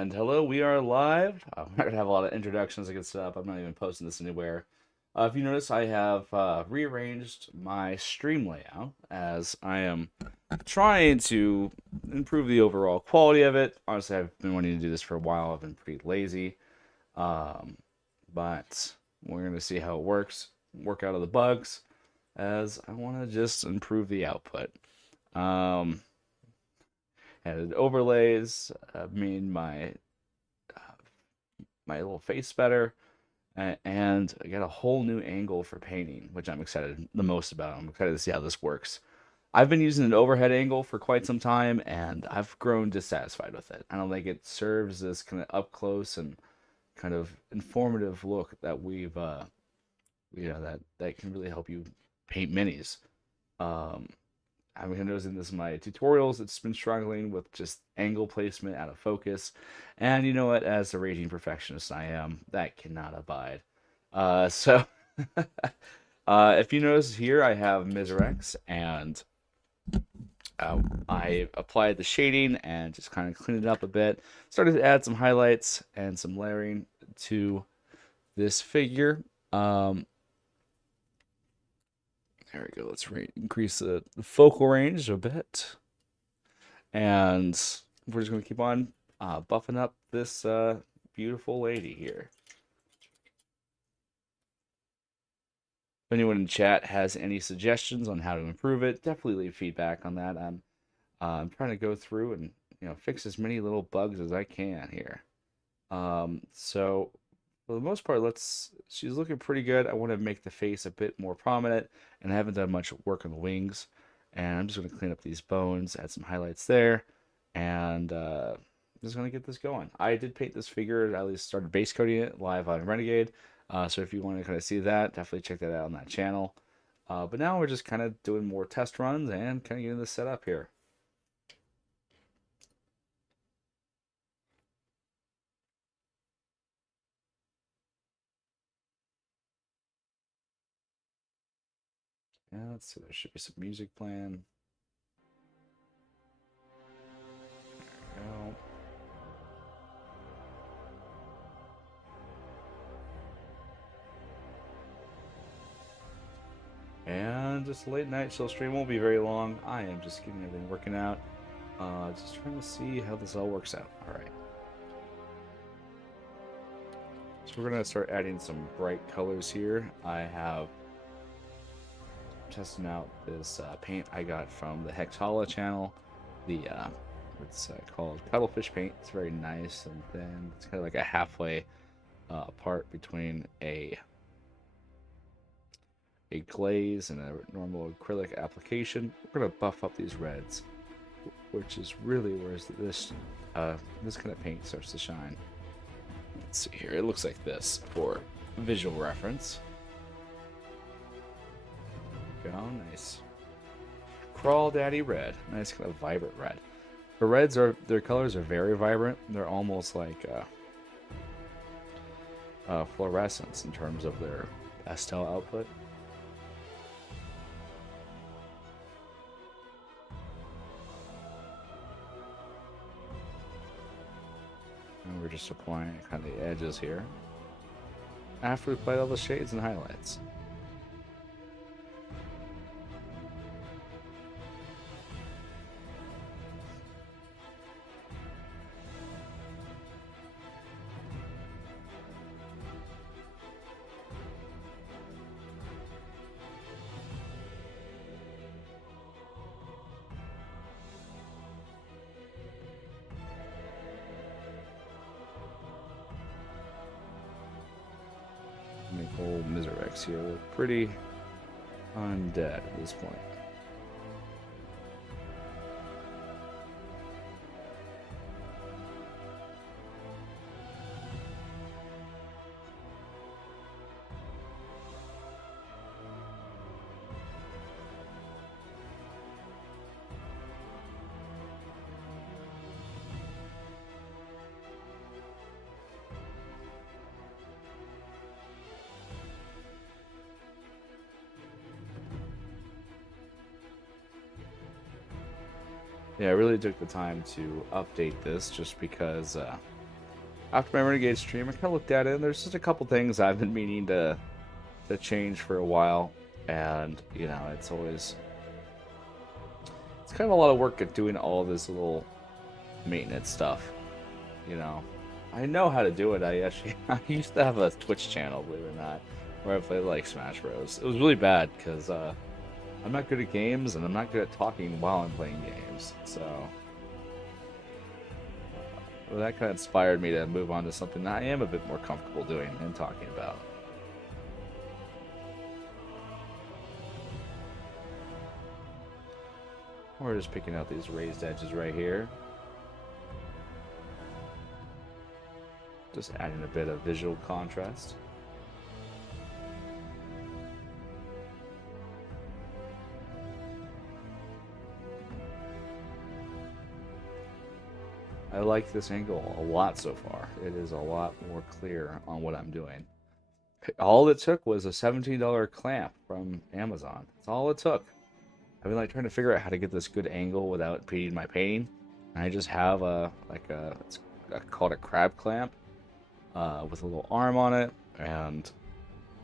And hello, we are live. I'm not gonna have a lot of introductions to get set up. I'm not even posting this anywhere. If you notice, I have rearranged my stream layout as I am trying to improve the overall quality of it. Honestly, I've been wanting to do this for a while. I've been pretty lazy, um, but we're gonna see how it works. Work out of the bugs, as I want to just improve the output. Um, Added overlays, made my little face better, and I got a whole new angle for painting, which I'm excited the most about. I'm excited to see how this works. I've been using an overhead angle for quite some time, and I've grown dissatisfied with it. I don't think it serves this kind of up close and kind of informative look that that can really help you paint minis. Um, I'm noticing this in my tutorials. It's been struggling with just angle placement out of focus. And you know what? As the raging perfectionist I am, that cannot abide. So, if you notice here, I have Misarex, and I applied the shading and just kind of cleaned it up a bit. Started to add some highlights and some layering to this figure. There we go. Let's increase the focal range a bit. And we're just going to keep on buffing up this beautiful lady here. If anyone in chat has any suggestions on how to improve it, definitely leave feedback on that. I'm trying to go through and fix as many little bugs as I can here. So for the most part, she's looking pretty good. I want to make the face a bit more prominent, and I haven't done much work on the wings. And I'm just going to clean up these bones, add some highlights there, and I'm just going to get this going. I did paint this figure, I at least started base coating it live on Renegade. So if you want to kind of see that, definitely check that out on that channel. But now we're just kind of doing more test runs and kind of getting this set up here. Yeah, let's see, there should be some music playing. There we go. And just a late night chill stream, won't be very long. I am just getting everything working out. Just trying to see how this all works out. Alright. So we're going to start adding some bright colors here. I have testing out this paint I got from the Hexhala channel. It's called Cuttlefish paint. It's very nice and thin. It's kind of like a halfway part between a glaze and a normal acrylic application. We're going to buff up these reds, which is really where this kind of paint starts to shine. Let's see here. It looks like this for visual reference. Go, nice. Crawl Daddy Red. Nice kind of vibrant red. The their colors are very vibrant. They're almost like fluorescence in terms of their pastel output. And we're just applying kind of the edges here after we applied all the shades and highlights. Make old Misarex here look pretty undead at this point. Yeah, I really took the time to update this just because after my Renegade stream, I kind of looked at it, and there's just a couple things I've been meaning to change for a while, and you know, it's kind of a lot of work at doing all this little maintenance stuff. You know how to do it. I used to have a Twitch channel, believe it or not, where I played like Smash Bros. It was really bad because I'm not good at games and I'm not good at talking while I'm playing games. So well, that kind of inspired me to move on to something that I am a bit more comfortable doing and talking about. We're just picking out these raised edges right here. Just adding a bit of visual contrast. I like this angle a lot so far. It is a lot more clear on what I'm doing. All it took was a $17 clamp from Amazon. That's all it took. I've been like trying to figure out how to get this good angle without impeding my painting. And I just have it's called a crab clamp with a little arm on it, and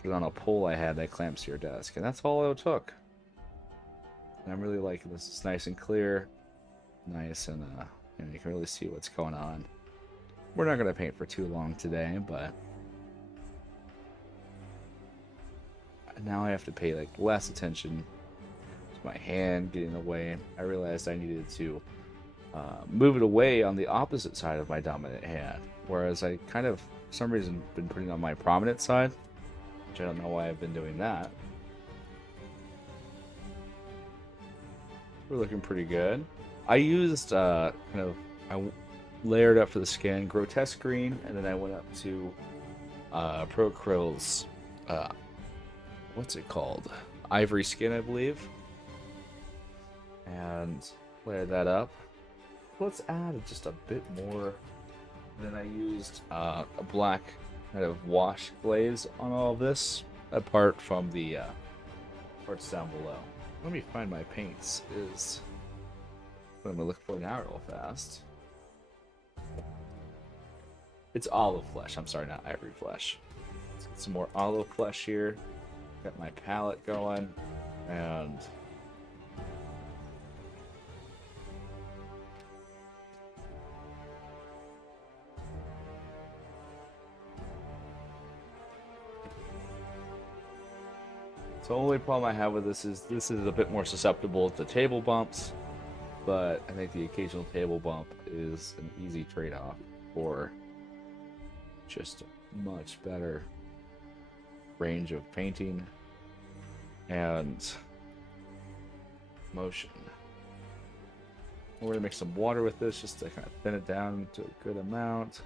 put it on a pole I had that clamps to your desk, and that's all it took. And I'm really liking this. It's nice and clear, nice, and you can really see what's going on. We're not gonna paint for too long today, but now I have to pay like less attention to my hand getting in the way. I realized I needed to move it away on the opposite side of my dominant hand, whereas I kind of, for some reason, been putting it on my prominent side, which I don't know why I've been doing that. We're looking pretty good. I used I layered up for the skin grotesque green, and then I went up to Procryl's what's it called, ivory skin, I believe, and layered that up. Let's add just a bit more. Then I used a black kind of wash glaze on all of this, apart from the parts down below. Let me find my paints. Is what I'm gonna look for now real fast. It's olive flesh. I'm sorry, not ivory flesh. Let's get some more olive flesh here. Got my palette going, and so the only problem I have with this is a bit more susceptible to table bumps, but I think the occasional table bump is an easy trade-off for just a much better range of painting and motion. We're gonna mix some water with this just to kind of thin it down to a good amount.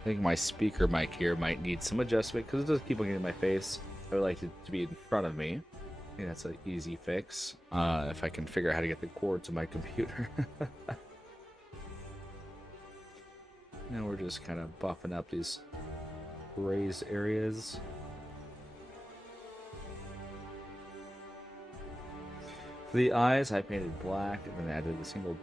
I think my speaker mic here might need some adjustment because it does keep looking at my face. I would like it to be in front of me. I think that's an easy fix if I can figure out how to get the cord to my computer. Now we're just kind of buffing up these raised areas. For the eyes, I painted black and then added a single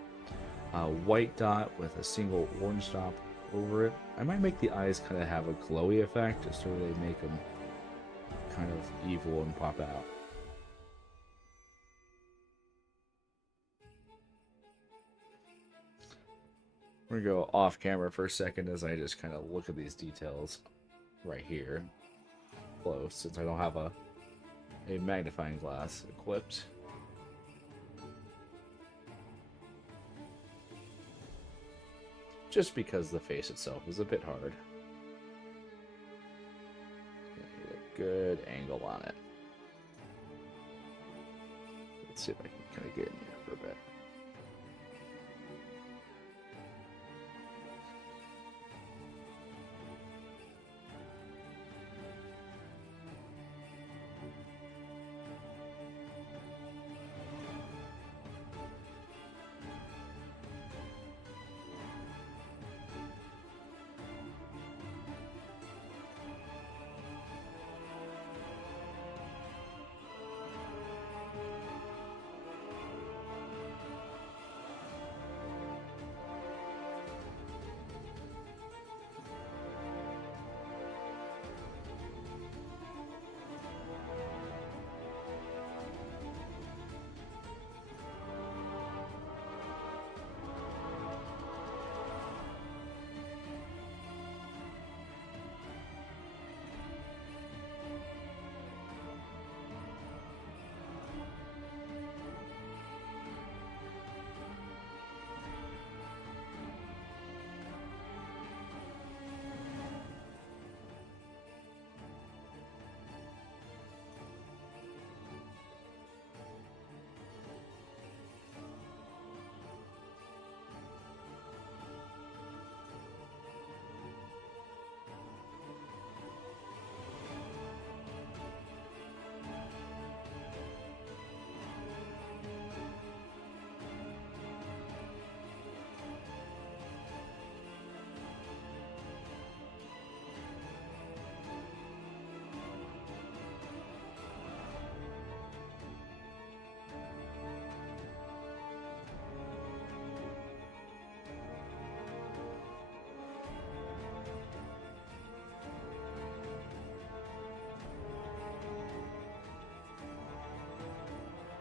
white dot with a single orange dot over it. I might make the eyes kind of have a glowy effect just to really make them kind of evil and pop out. We're gonna go off camera for a second as I just kind of look at these details right here close, since I don't have a magnifying glass equipped. Just because the face itself is a bit hard. Get a good angle on it. Let's see if I can kind of get in here for a bit.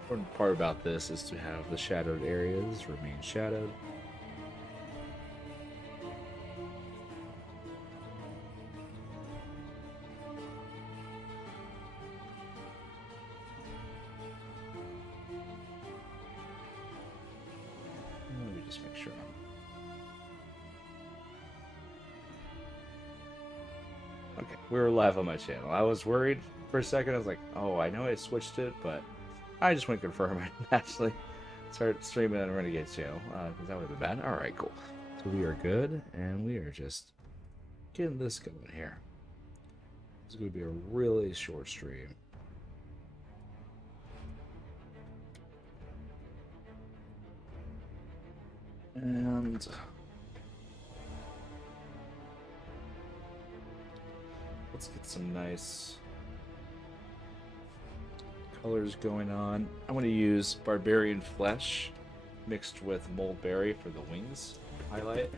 important part about this is to have the shadowed areas remain shadowed. Let me just make sure. Okay, we're live on my channel. I was worried for a second. I was like, oh, I know I switched it, but I just went confirm. I actually start streaming on Renegade's channel, because that would have been bad. All right, cool. So we are good, and we are just getting this going here. This is going to be a really short stream. And let's get some nice colors going on. I'm going to use Barbarian Flesh mixed with Moldberry for the wings highlight.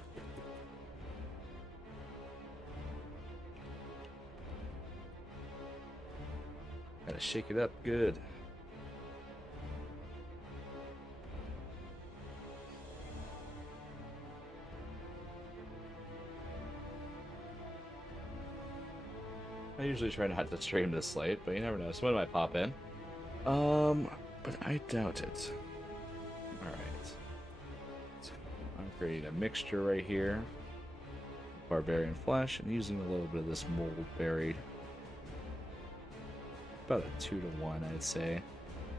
Gotta shake it up good. I usually try not to stream this late, but you never know. Someone might pop in. But I doubt it. Alright. So I'm creating a mixture right here. Barbarian Flesh, and using a little bit of this Moldberry. About a 2 to 1, I'd say.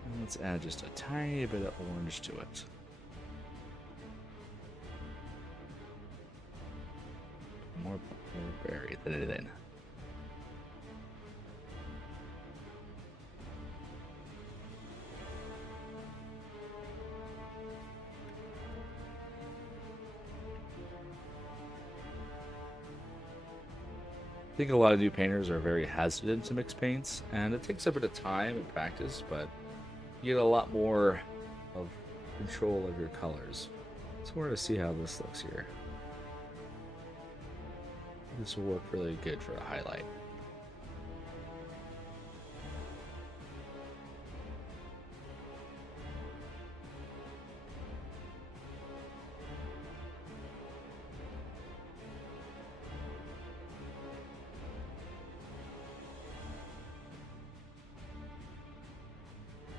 And let's add just a tiny bit of orange to it. More berry than it in. I think a lot of new painters are very hesitant to mix paints, and it takes a bit of time and practice, but you get a lot more of control of your colors. So we're going to see how this looks here. This will work really good for a highlight.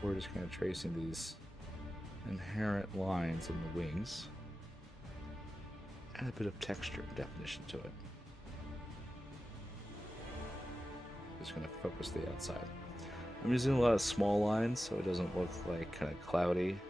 We're just kind of tracing these inherent lines in the wings. Add a bit of texture and definition to it. Just going to focus the outside. I'm using a lot of small lines so it doesn't look like kind of cloudy.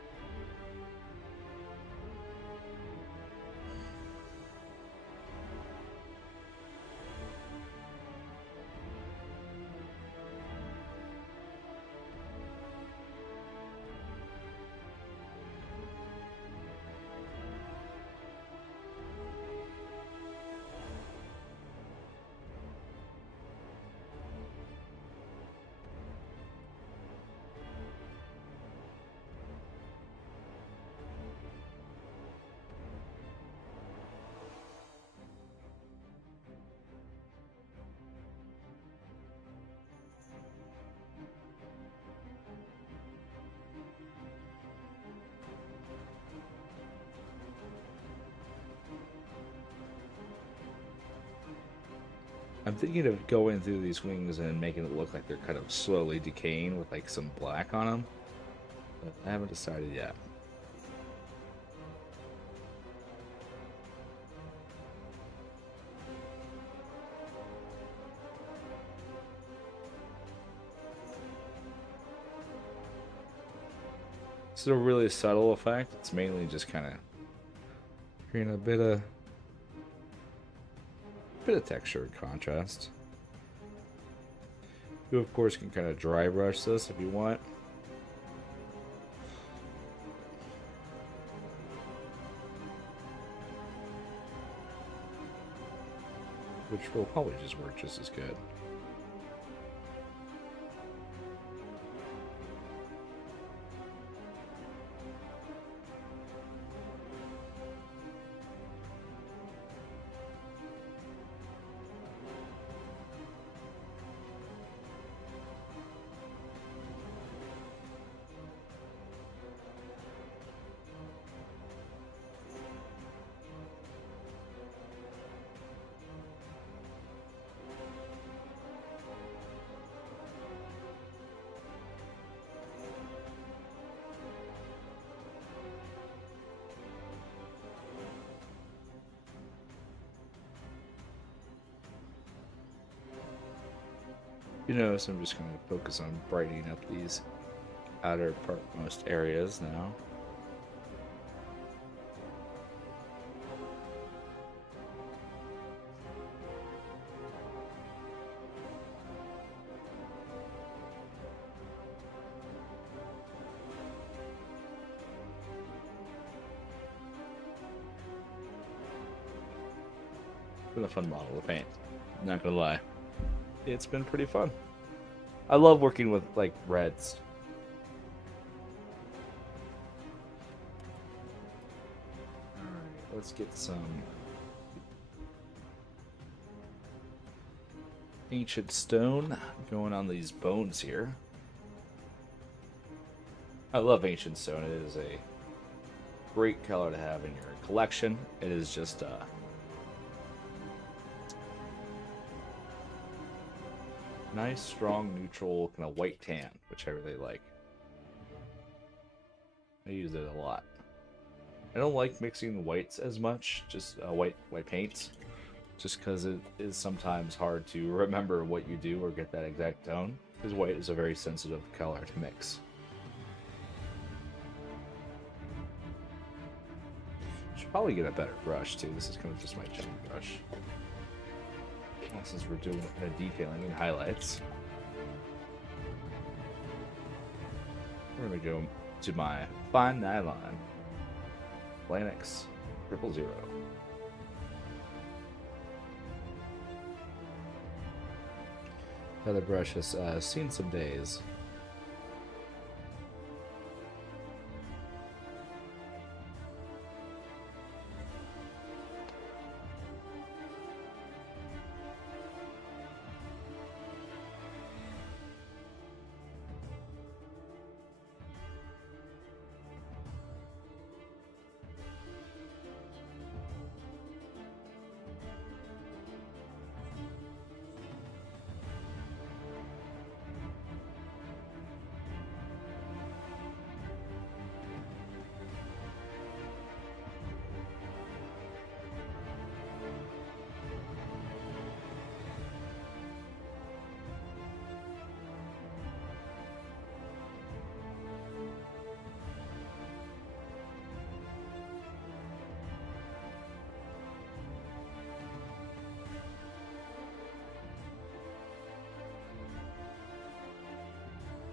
I'm thinking of going through these wings and making it look like they're kind of slowly decaying with like some black on them, but I haven't decided yet. It's a really subtle effect. It's mainly just kind of creating a bit of texture and contrast. You of course can kind of dry brush this if you want. Which will probably just work just as good. You notice I'm just going to focus on brightening up these outer partmost areas now. Been a fun model to paint, not gonna lie. It's been pretty fun. I love working with like reds. Alright, let's get some ancient stone going on these bones here. I love ancient stone. It is a great color to have in your collection. It is just nice, strong, neutral, kind of white tan, which I really like. I use it a lot. I don't like mixing whites as much, just white paints, just because it is sometimes hard to remember what you do or get that exact tone, because white is a very sensitive color to mix. Should probably get a better brush too. This is kind of just my giant brush. Since we're doing detailing and highlights, we're going to go to my fine nylon Lanix 000. The other brush has seen some days.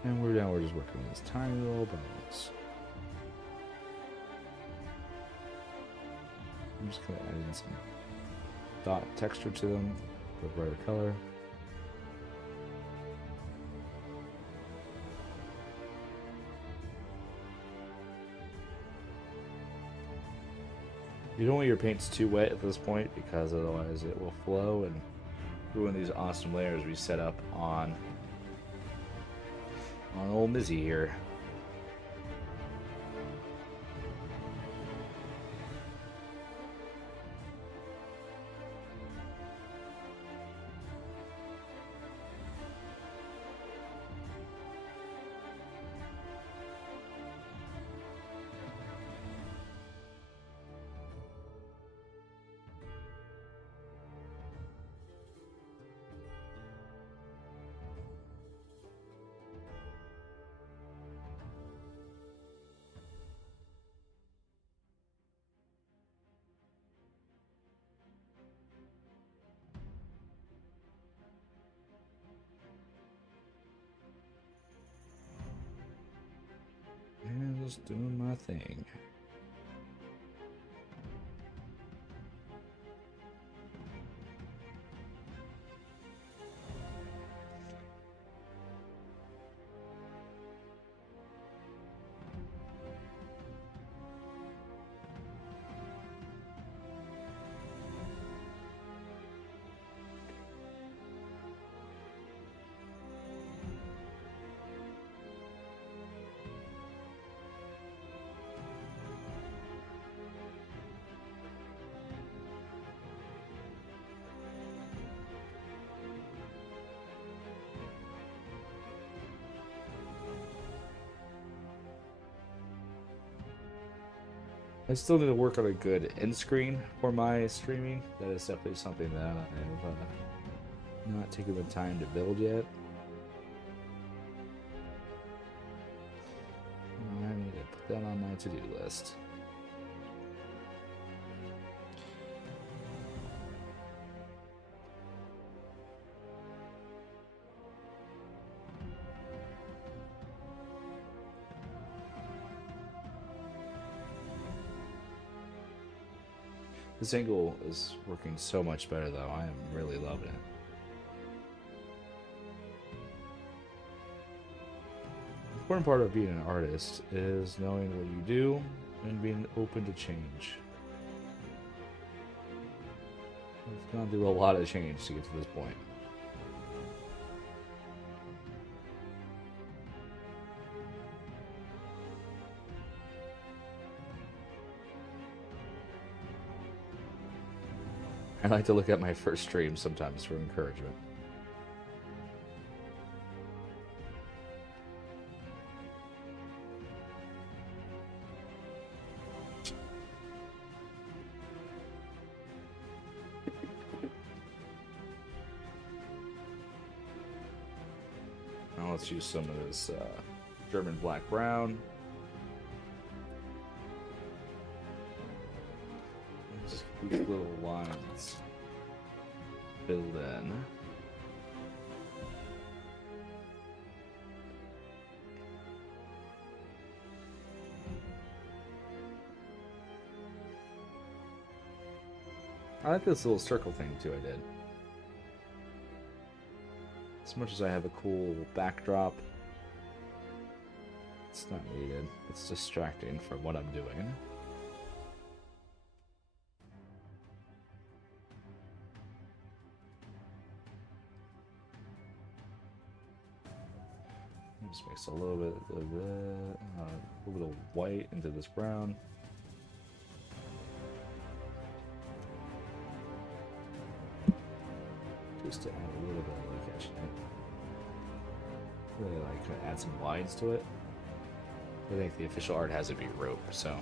And we're just working on these tiny little bones. I'm just gonna add in some dot texture to them for a brighter color. You don't want your paints too wet at this point, because otherwise it will flow and ruin these awesome layers we set up on old Mizzy here. And just doing my thing. I still need to work on a good end screen for my streaming. That is definitely something that I've not taken the time to build yet. to-do list. This angle is working so much better, though. I am really loving it. The important part of being an artist is knowing what you do and being open to change. I've gone through a lot of change to get to this point. I like to look at my first stream sometimes for encouragement. Now let's use some of this German black brown. Just these little lines filled in. I like this little circle thing too I did. As much as I have a cool backdrop, it's not needed. It's distracting from what I'm doing. Just mix a little bit of that, a little bit of white into this brown. Just to add a little bit of like catching it. Really like kind of add some lines to it. I think the official art has it be rope, so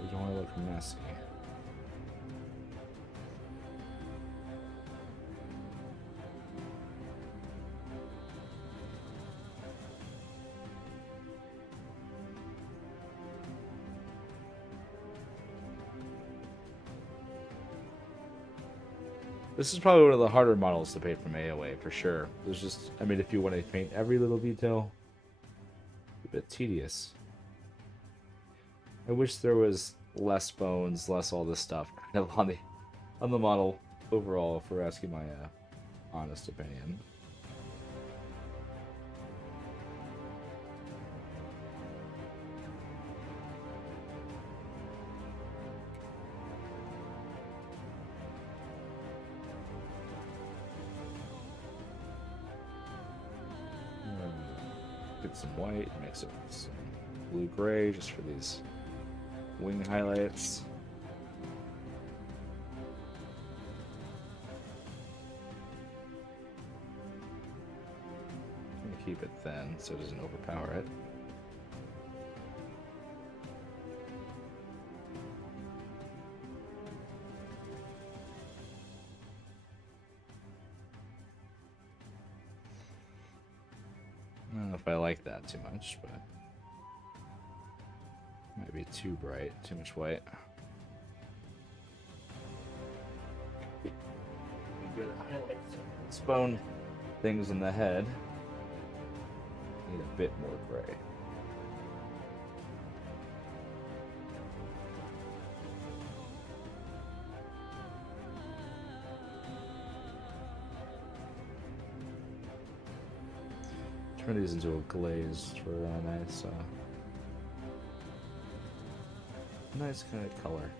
we don't want to look messy. This is probably one of the harder models to paint from AOA, for sure. There's just, I mean, if you want to paint every little detail, it's a bit tedious. I wish there was less bones, less all this stuff kind of on the model overall, if we're asking my honest opinion. Get some white, mix it with some blue-gray just for these wing highlights. I'm gonna keep it thin so it doesn't overpower it. I don't know if I like that too much, but might be too bright, too much white. Good highlights. Bone things in the head need a bit more gray. Turn these into a glazed for a nice kind of color.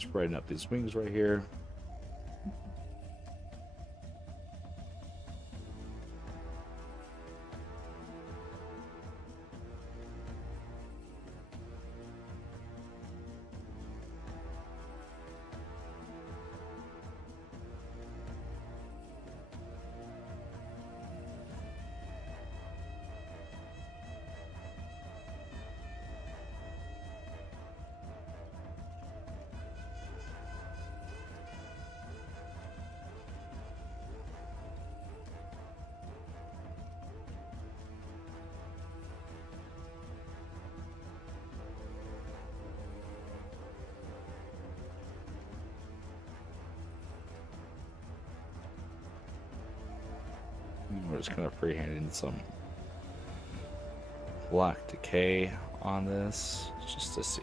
just brighten up these wings right here. We're just kind of freehanding some black decay on this just to see.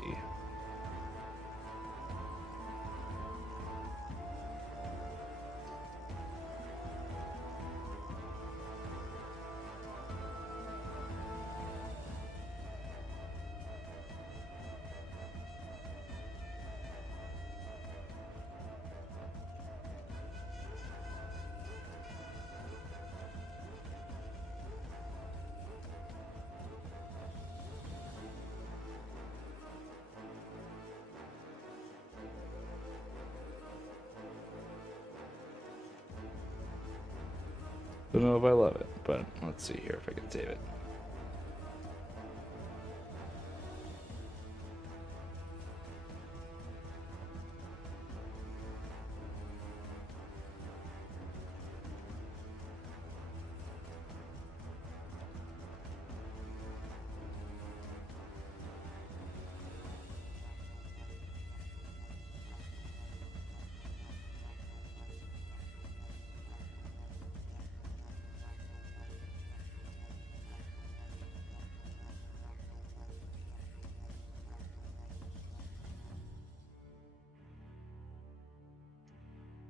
Don't know if I love it, but let's see here if I can save it.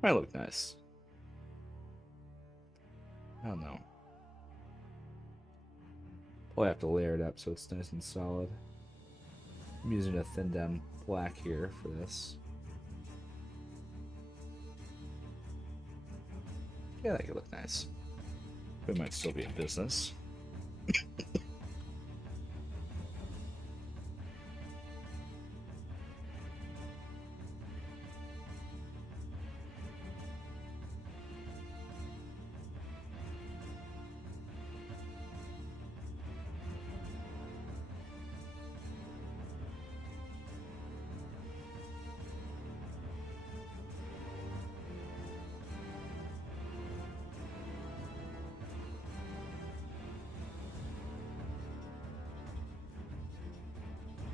Might look nice. I don't know. Probably have to layer it up so it's nice and solid. I'm using a thin down black here for this. Yeah, that could look nice. We might still be in business.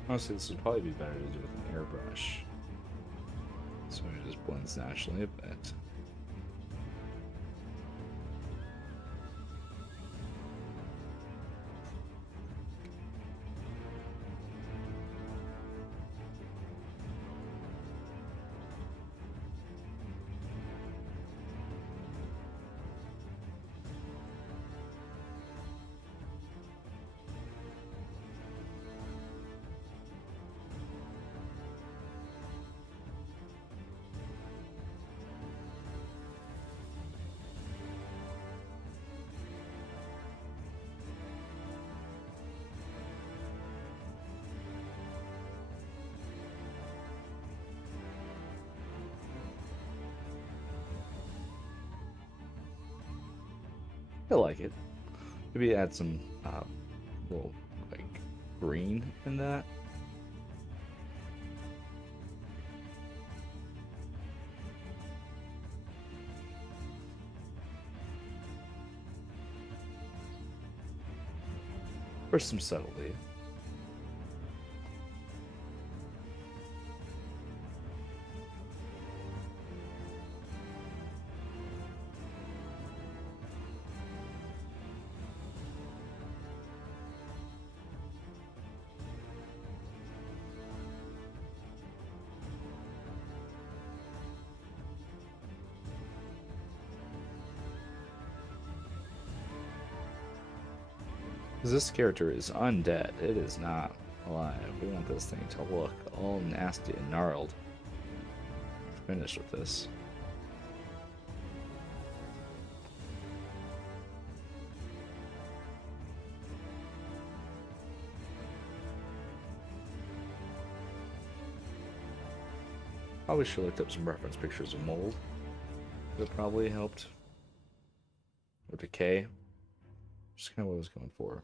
Honestly, this would probably be better to do with an airbrush. So it just blends naturally a bit. I like it. Maybe add some little like green in that. For some subtlety. This character is undead. It is not alive. We want this thing to look all nasty and gnarled. finished with this. Probably should have looked up some reference pictures of mold. That probably helped. Or decay. Just kind of what I was going for.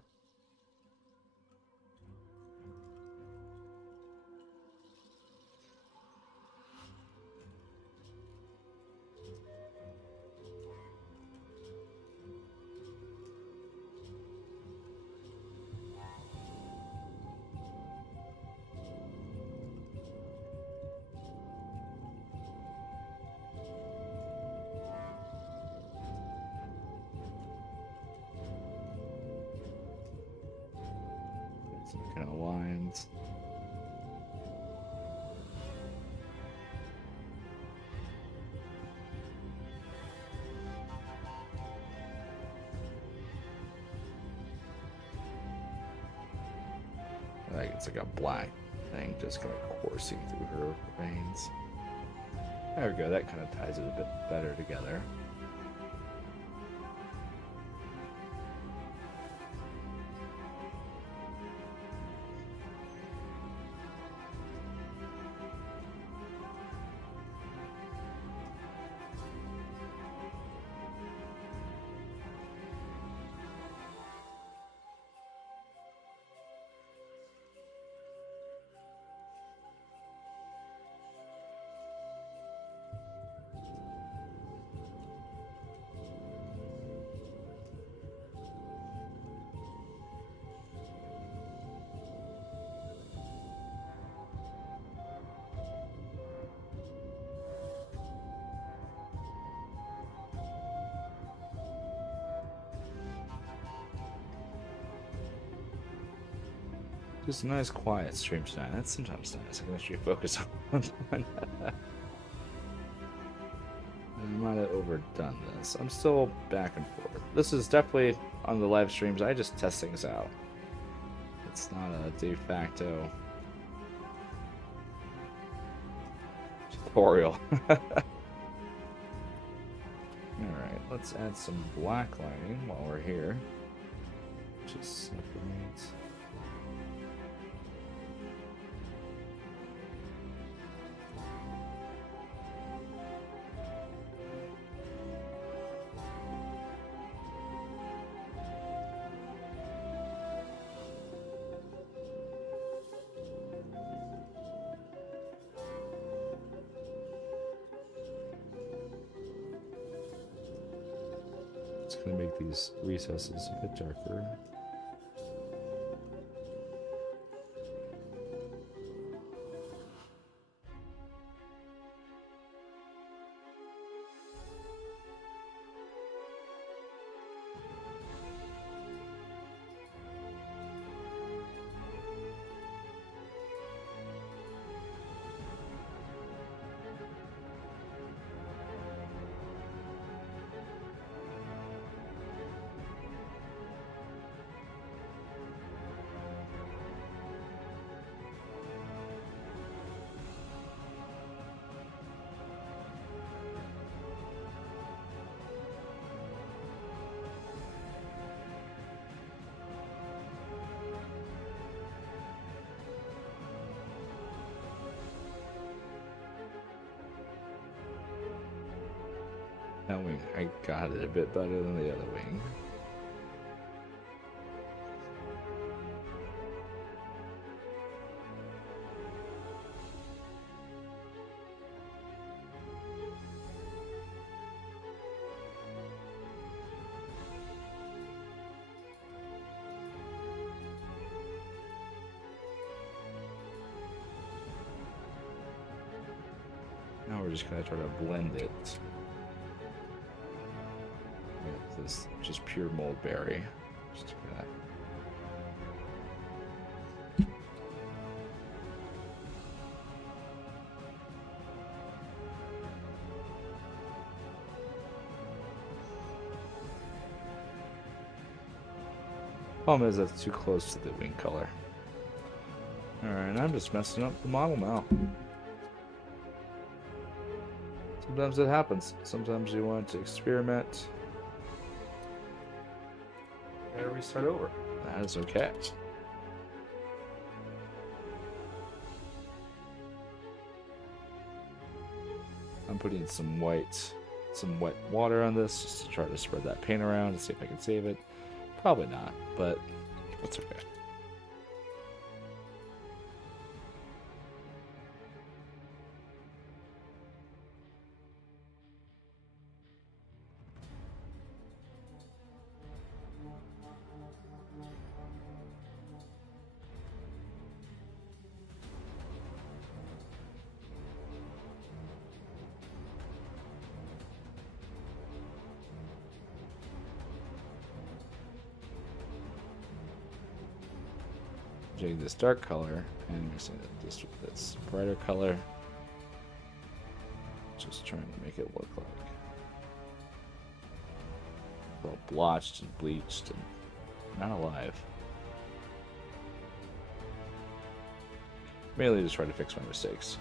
Some kind of lines. Like it's like a black thing just kind of coursing through her veins. There we go, that kind of ties it a bit better together. Just a nice quiet stream tonight. That's sometimes nice. I can actually focus on one. I might have overdone this. I'm still back and forth. This is definitely on the live streams. I just test things out. It's not a de facto tutorial. Alright, let's add some black lighting while we're here. Just separate. Going to make these recesses a bit darker. That wing, I got it a bit better than the other wing. Now we're just going to try to blend it. This just pure moldberry. Just gonna... Problem is that's too close to the wing color. Alright, I'm just messing up the model now. Sometimes it happens. Sometimes you want to experiment. And restart over. That is okay. I'm putting some wet water on this just to try to spread that paint around and see if I can save it. Probably not, but that's okay. Taking this dark color and mixing it just with this brighter color. Just trying to make it look like all blotched and bleached and not alive. Mainly just try to fix my mistakes.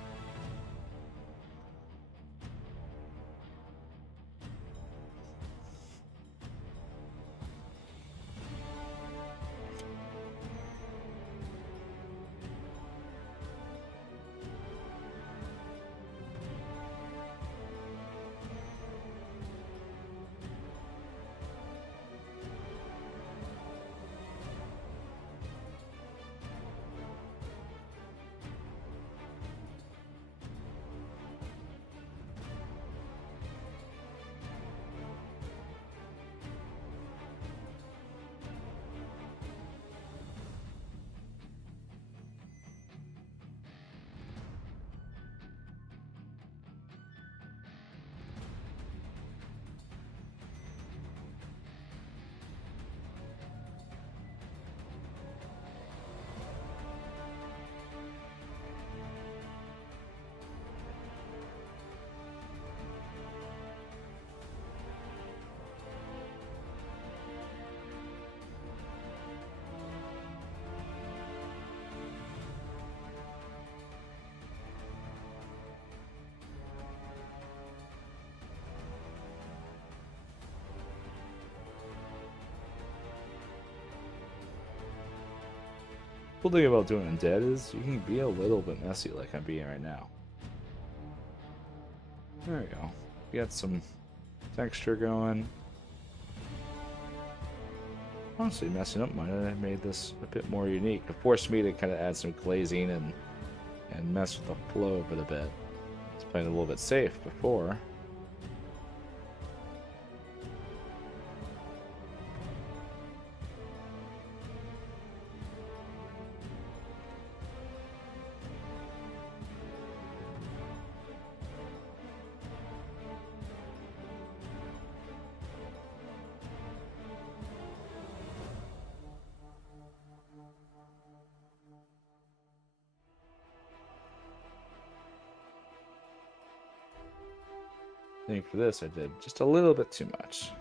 Cool thing about doing Undead is you can be a little bit messy like I'm being right now. There we go. We got some texture going. Honestly, messing up mine, I made this a bit more unique. It forced me to kind of add some glazing and mess with the flow of it a bit. I was playing a little bit safe before. I think for this I did just a little bit too much.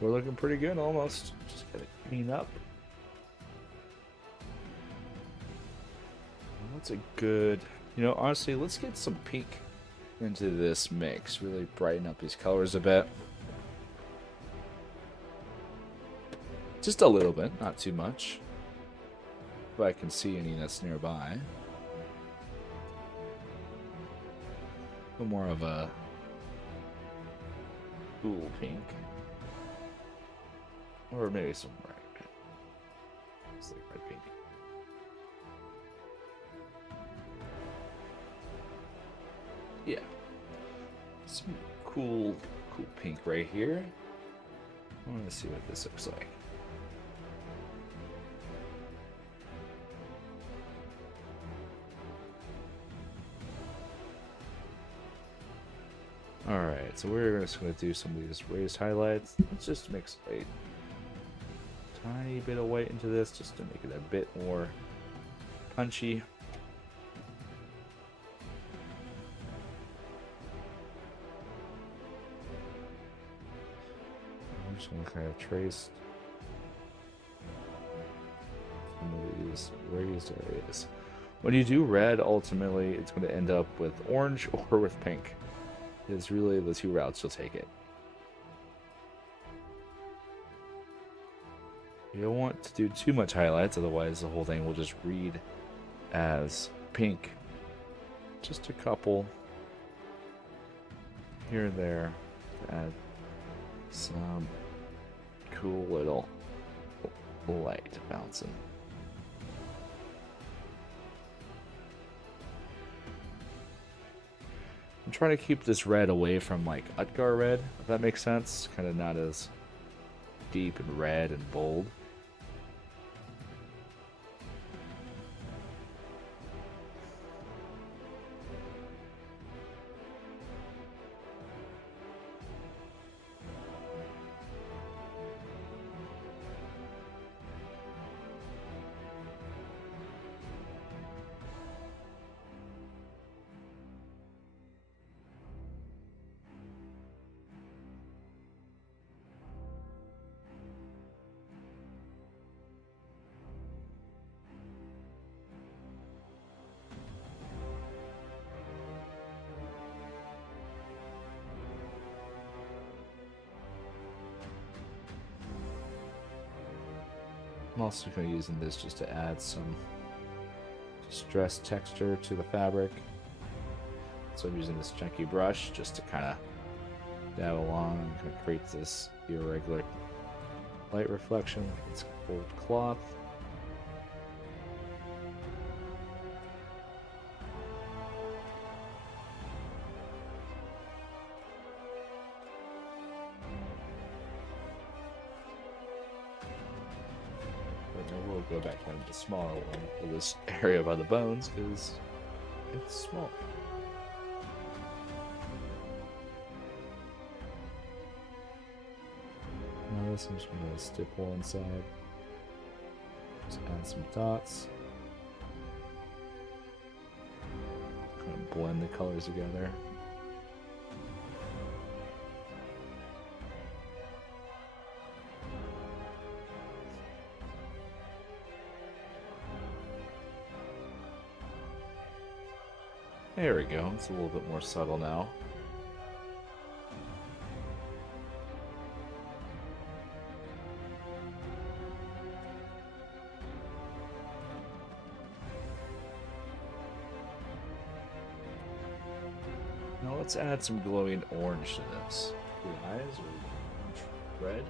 We're looking pretty good almost. Just gotta clean up. That's a good... You know, honestly, let's get some pink into this mix. Really brighten up these colors a bit. Just a little bit, not too much. If I can see any that's nearby. A little more of a cool pink. Or maybe some red. It's like red pink. Yeah. Some cool pink right here. I want to see what this looks like. Alright, so we're just going to do some of these raised highlights. Let's just mix a tiny bit of white into this just to make it a bit more punchy. just going to kind of trace some of these raised areas. When you do red, ultimately, it's going to end up with orange or with pink. It's really the two routes you'll take it. You don't want to do too much highlights, otherwise the whole thing will just read as pink. Just a couple here and there to add some cool little light bouncing. I'm trying to keep this red away from like Utgar red, if that makes sense. Kind of not as deep and red and bold. I'm also going to be using this just to add some distressed texture to the fabric. So I'm using this chunky brush just to kind of dab along and kind of create this irregular light reflection like it's old cloth. We'll go back down to the smaller one for this area by the bones because it's small. Now this I'm just going to stipple inside. Just add some dots. Kind of blend the colors together. There we go, it's a little bit more subtle now. Now let's add some glowing orange to this. The eyes are red.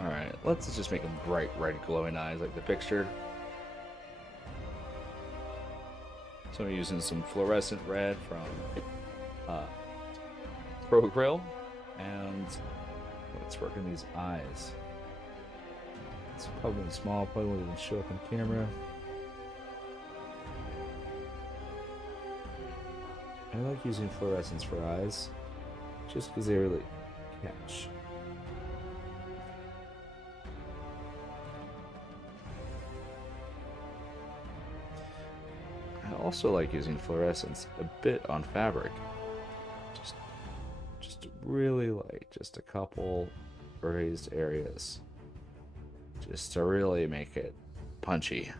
Alright, let's just make them bright red glowing eyes like the picture. So I'm using some fluorescent red from Pro Grill, and let's work on these eyes. It's probably small, probably won't even show up on camera. I like using fluorescence for eyes, just because they really catch. I also like using fluorescence a bit on fabric. Just really light, just a couple raised areas. Just to really make it punchy.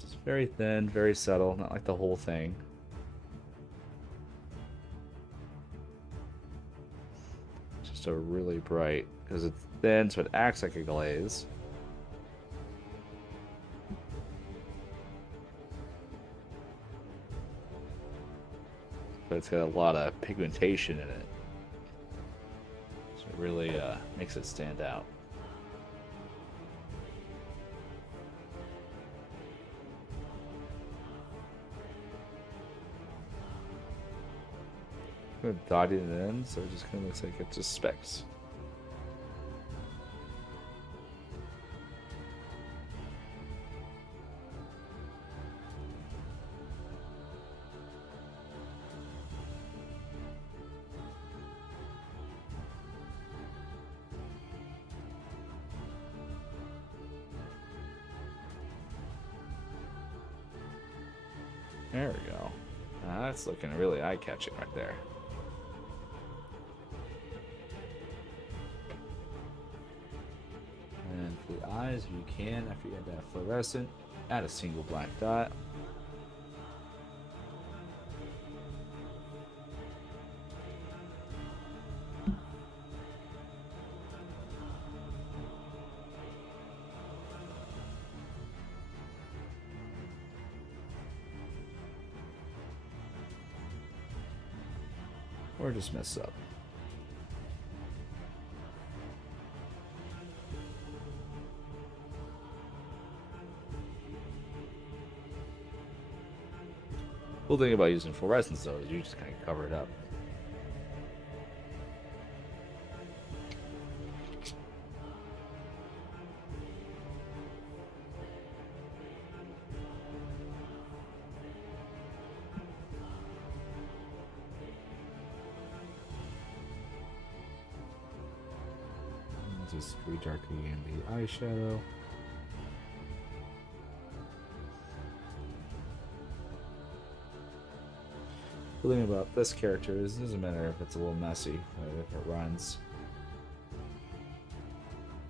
Just very thin, very subtle, not like the whole thing. Just a really bright, because it's thin, so it acts like a glaze. But it's got a lot of pigmentation in it. So it really makes it stand out. I'm dotting it in, so it just kind of looks like it's just specks. There we go. That's looking really eye-catching right there. And for the eyes, if you can, after you add that fluorescent, add a single black dot. Or just mess up. Cool thing about using fluorescence though is you just kind of cover it up. Just redarkening the eyeshadow. The thing about this character is it doesn't matter if it's a little messy, if it runs.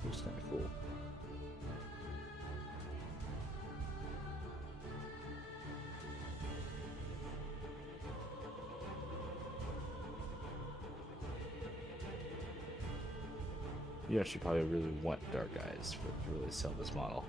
Looks kind of cool. You actually probably really want dark eyes to really sell this model.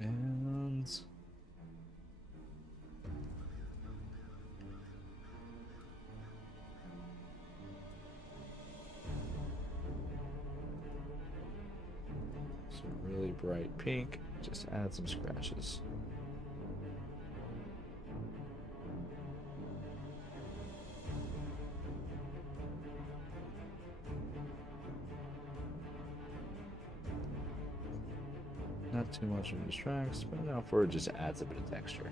And some really bright pink, just add some scratches. Not too much of a distracts, but enough where it just adds a bit of texture.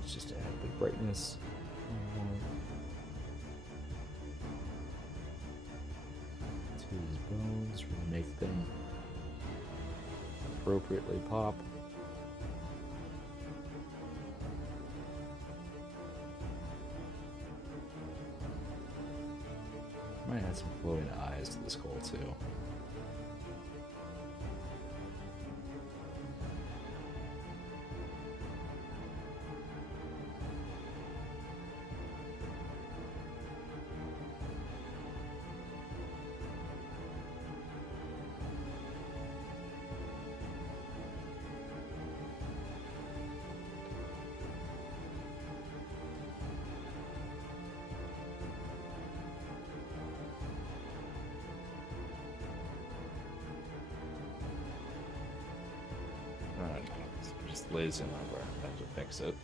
Let's just add a bit of brightness. To his bones, really make them appropriately pop. Might add some glowing eyes to the skull too. Alright, just lazy over. I have to fix it.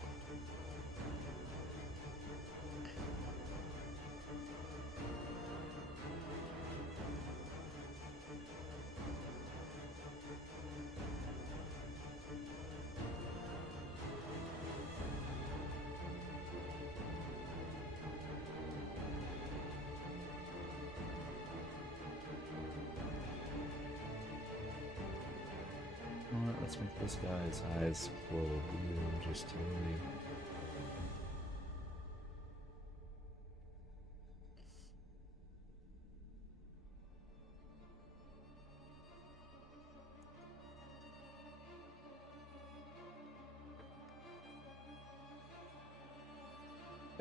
Alright, let's make this guy's eyes glow blue just totally.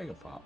Make a pop.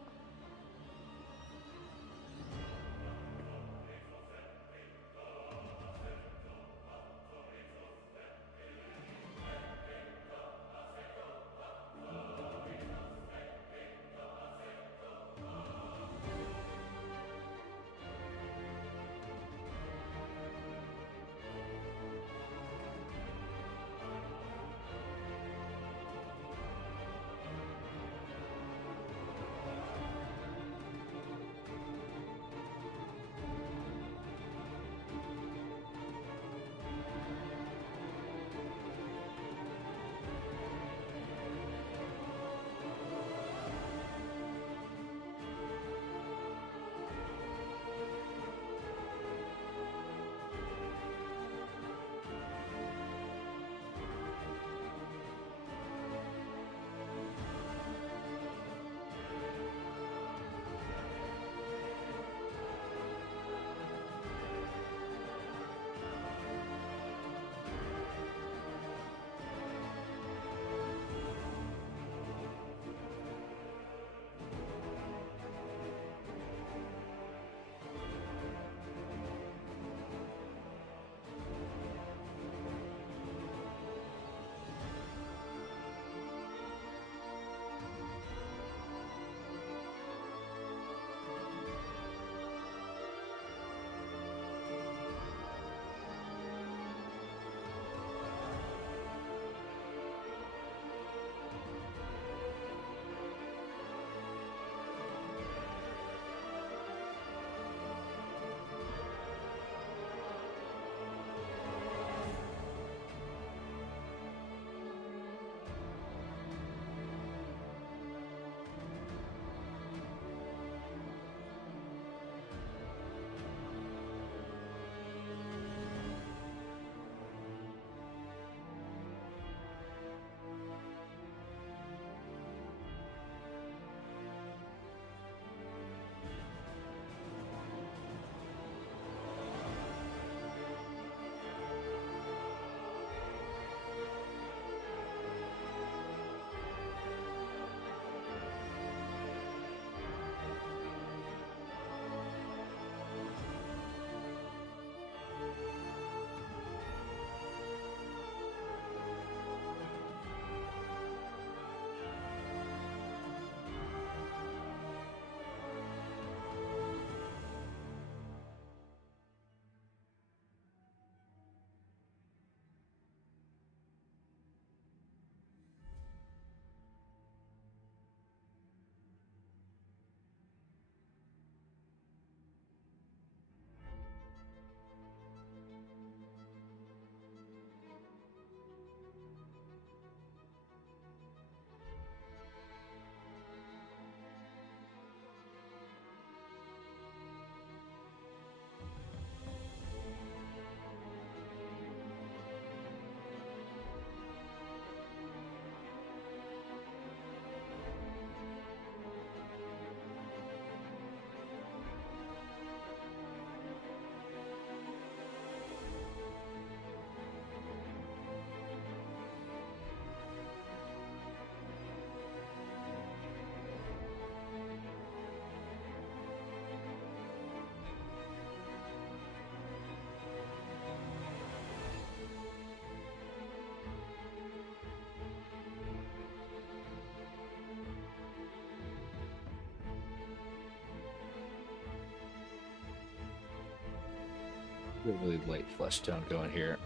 Really light flesh tone going here.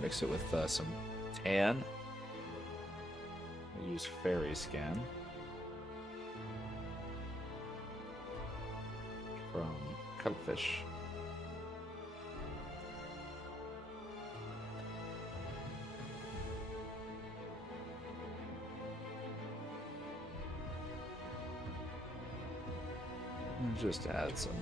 Mix it with some tan. I use fairy scan from Cuttlefish. And just add some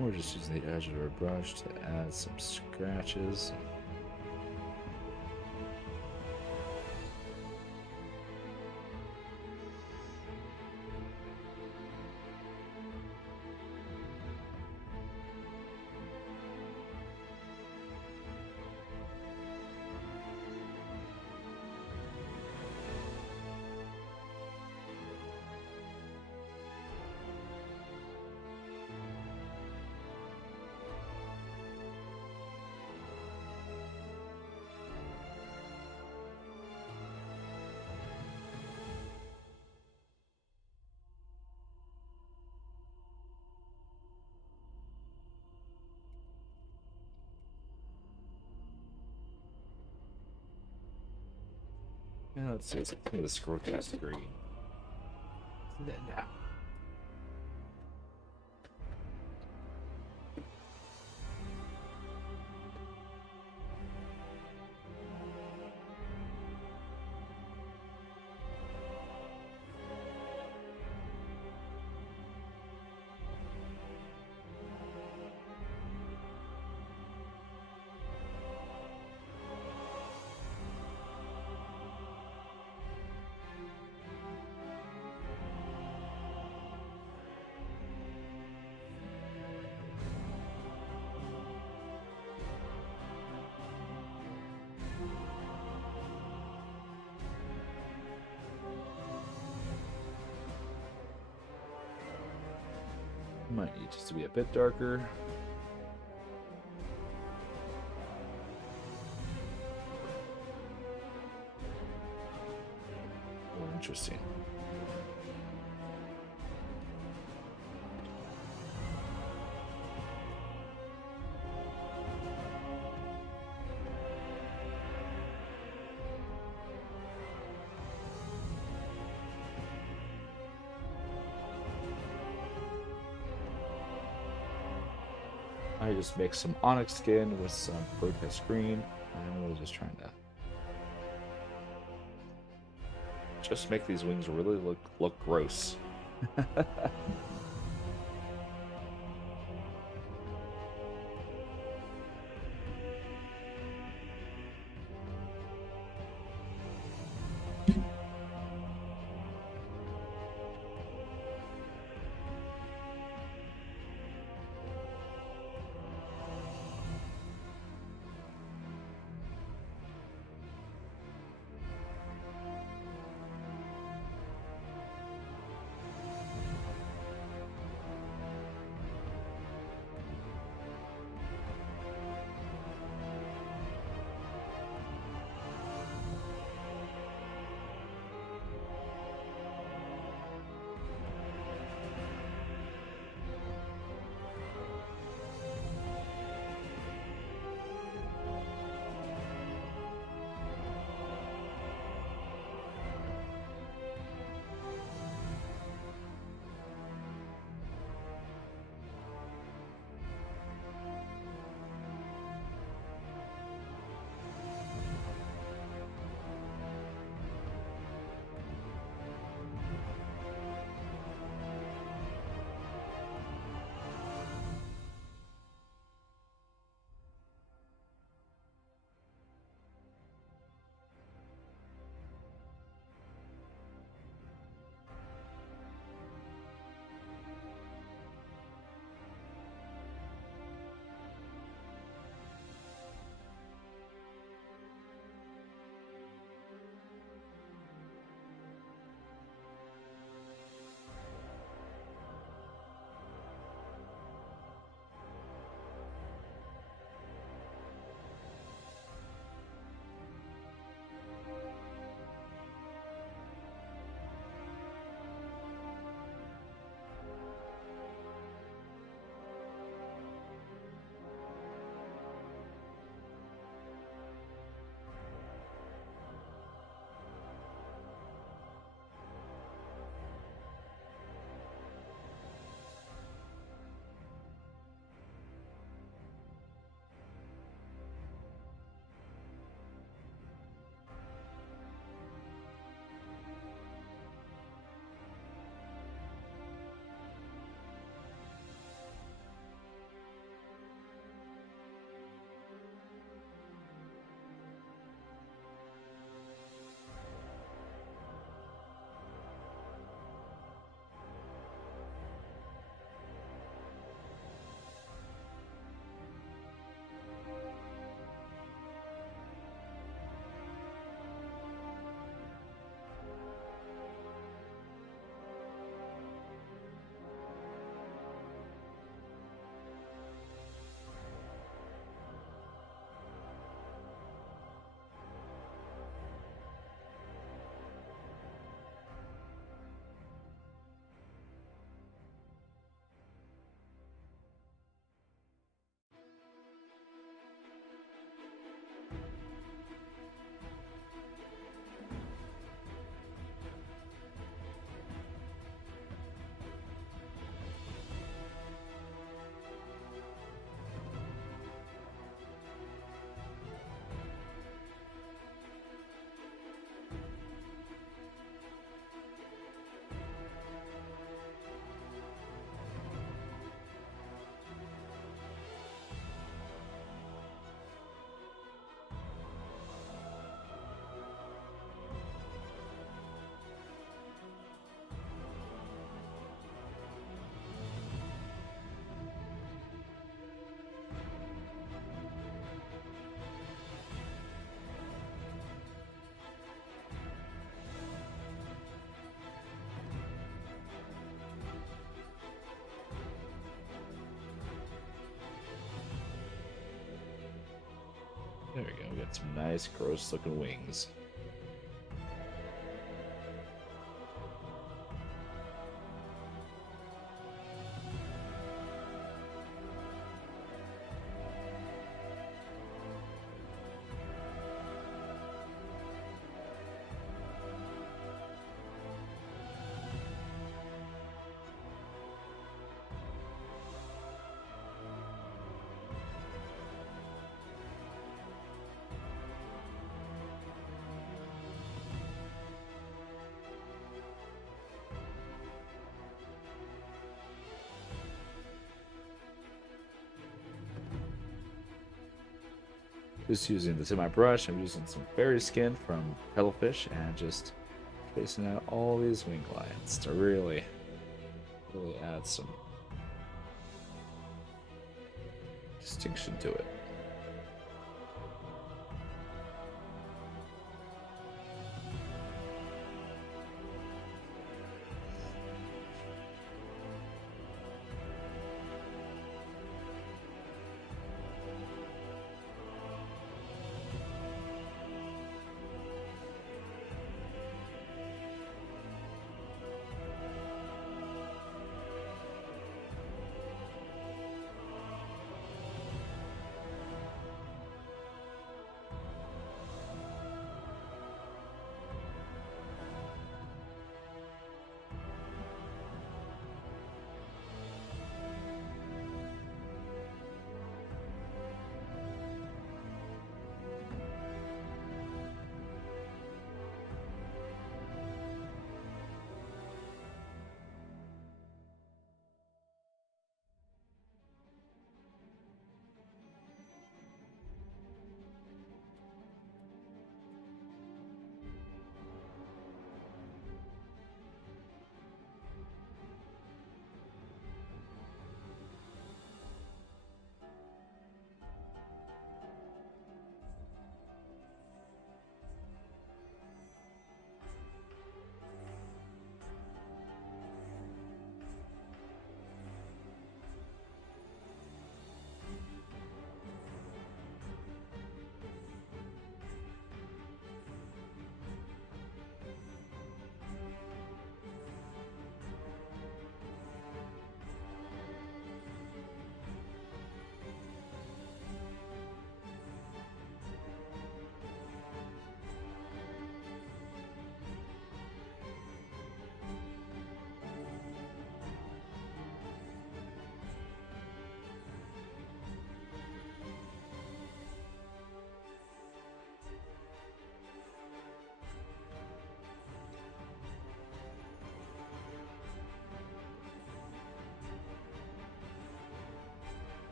Or just use the edge of our brush to add some scratches. Yeah, let's see. Let's get the scroll cast green. Then now. Might need just to be a bit darker. More interesting. I just mix some onyx skin with some protest green. I'm really just trying to just make these wings really look gross. There we go. We got some nice, gross-looking wings. Just using the semi brush, I'm using some fairy skin from Petalfish and just tracing out all these wing lines to really add some distinction to it.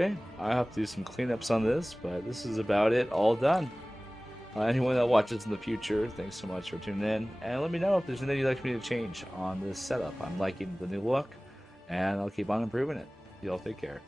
Okay, I have to do some cleanups on this, but this is about it, all done. Anyone that watches in the future, thanks so much for tuning in, and let me know if there's anything you'd like me to change on this setup. I'm liking the new look, and I'll keep on improving it. Y'all take care.